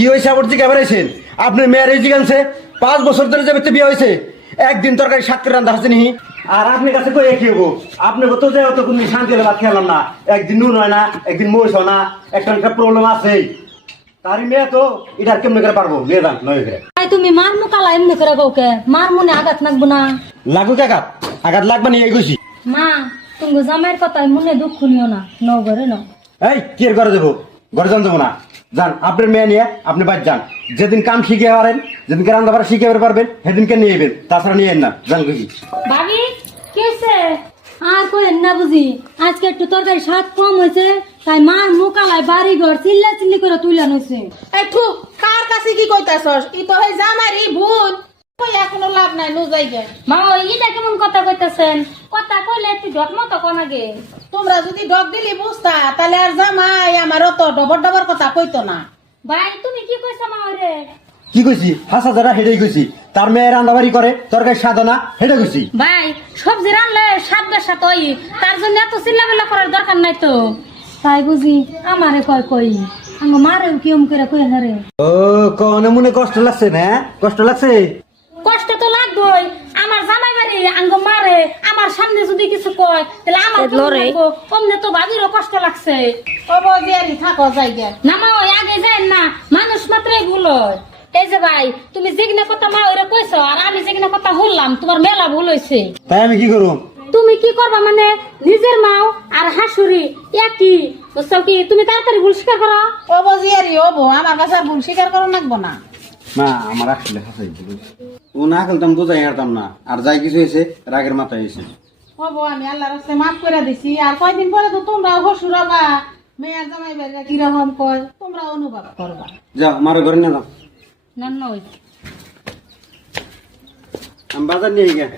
কি হয়েছে আবার জিজ্ঞাসা করেছেন? আপনার মেয়ের এই জিজ্ঞাসে 5 বছর ধরে যে বিয়ে হয়েছে, একদিন তরকারি শাক করে রান্না হচ্ছে নি। আর আপনার কাছে কই কি হবো? আপনার তো যে অত কোনো শান্তি হলে ভাত খেলাম না, একদিন নুন হয় না, একদিন মরিচ হয় না, একটা প্রবলেম আছে। তারই মেয়ে তো এটা কেমনে করে পারবো? মেয়ে দান নয় করে তুমি মার মুকালা এমনি করে কাউকে মার মনে আঘাত লাগবো না। লাগুক আঘাত, আঘাত লাগবে না এই কইছি। মা তুমি জামাইয়ের কথায় মনে দুঃখ নিও না, ঘরে ন। এই কি এর ঘরে যাবো? ঘরে যাবো না, যান আপনার মেয়ে নিয়ে আপনি বাদ যান। যেদিন কাম শিখে পারেন, যেদিন রান্না বাড়া শিখে পারবেন, সেদিনকে নিয়ে যাবেন, তাছাড়া নিয়ে না। যান কই ভাবি কেছে আর কইেন না বুঝি, আজকে একটু তরকারি স্বাদ কম হয়েছে, তাই মার মুকালায় বাড়ি ঘর চিল্লা চিল্লি করে তুইলা নইছে। এই ঠুক কার কাছে কি কইতাছস? ই তো হই জামাইরই ভুল, কই এখনো লাভ নাই, নো যাইগে। মা ওই এটা কেমন কথা কইতাছেন? কথা কইলে একটু ঢকমত কোন আগে। তোমরা যদি ডক দিলি বুঝতা, তাহলে আর জামাই আমার অত ডবর ডবর কথা কইতো না। ভাই তুমি কি কইছ মা ওরে? কি কইছি? হাসা যারা হেডেই কইছি। তার মেয়ে রান্নাবাড়ি করে, তরকারি সাধনা হেডে কইছি। ভাই সবজি রান্নলে স্বাদ বেসাত ওই, তার জন্য এত চিল্লামিল্লা করার দরকার নাই তো। তাই বুঝি আমারে কয় কই, আঙ্গ মারেও কিয়ম করে কই হারে। ও কোন মনে কষ্ট লাগছে না? কষ্ট লাগছে? কষ্ট তো লাগবেই, আমার জামাই বাড়ি আঙ্গ মারে, আমার সামনে যদি কিছু কয় তাহলে আমার কেমন লাগবো? অমনে তো ভাবিরও কষ্ট লাগছে। কব জিয়ারি থাকো যাইগে। না মা ওই আগে যাই না, মানুষ মাত্রই ভুল হয়। এই যে ভাই তুমি যেগুলো কথা মা ওরা কইছো আর আমি যেগুলো কথা শুনলাম, তোমার মেলা ভুল হয়েছে। তাই আমি কি করুম? তুমি কি করবা মানে নিজের মাও আর হাসুরি একই, বুঝছো কি? তুমি তাড়াতাড়ি ভুল স্বীকার করো। কব জিয়ারি হবো, আমার কাছে আর ভুল স্বীকার করো লাগবো না। না আমার আসলে হাসাই ও না খেলতাম, বোঝাই হারতাম না। আর যাই কিছু হয়েছে রাগের মাথায় এসে কব আমি আল্লাহর রাস্তায় মাফ করে দিছি। আর কয়দিন পরে তো তোমরাও হসুর হবা, মেয়ের জামাই বেরগা কিরকম কয় তোমরা অনুভব করবা। যাও আমার ঘরে নিয়ে যাও, না নয় আমি বাজার নিয়ে গিয়ে